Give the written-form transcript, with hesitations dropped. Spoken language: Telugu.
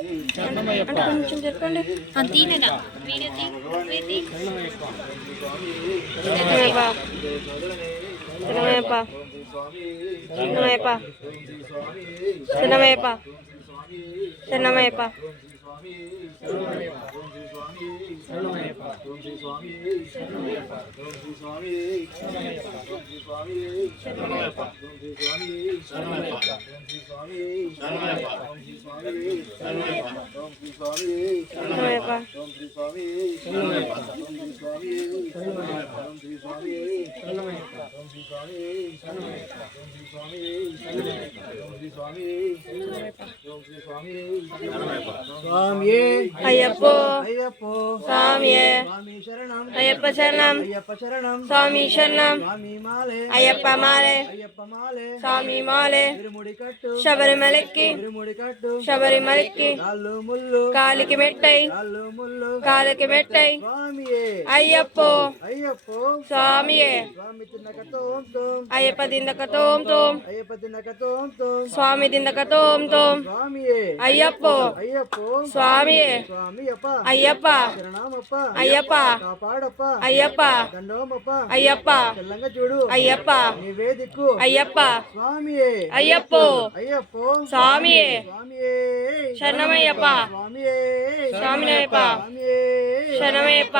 అంటే కొంచెం చెప్పండి. తీనేనా చిన్నమయ్యప్ప చిన్నమయ్యప్ప చిన్నమయ్యప్ప చిన్నమయ్యప్ప స్వామియే అయ్యప్పో అయ్యప్పో స్వామియే స్వామి శరణం అయ్యప్ప శరణం అయ్యప్ప శరణం స్వామి శరణం స్వామి మాలే అయ్యప్ప మాలే అయ్యప్ప మాలే స్వామి మాలే ఇరుముడి కట్టు శబరిమలకి ఇరుముడి కట్టు శబరిమలకి కాళ్ళు ముళ్ళు కాలికి మెట్టై కాళ్ళు ముళ్ళు కాలికి మెట్టై స్వామియే అయ్యప్పో అయ్యప్పో స్వామియే స్వామి తిన్నక తోం తోం అయ్యప్ప దిందక తోం తోం అయ్యప్ప తిన్నక తోం తోం స్వామి దిందక తోం తోం స్వామియే అయ్యప్పో అయ్యప్పో స్వామియే స్వామి అప్ప అయ్యప్ప శరణమప్ప అయ్యప్ప కాపాడప్ప అయ్యప్ప దండోమప్ప అయ్యప్ప తెల్లంగా చూడు అయ్యప్ప నీవే దిక్కు అయ్యప్ప స్వామియే అయ్యప్పో అయ్యప్పో స్వామియే స్వామియే శరణమయ్యప్ప స్వామియే స్వామినయ్యప్ప స్వామియే శరణమయ్యప్ప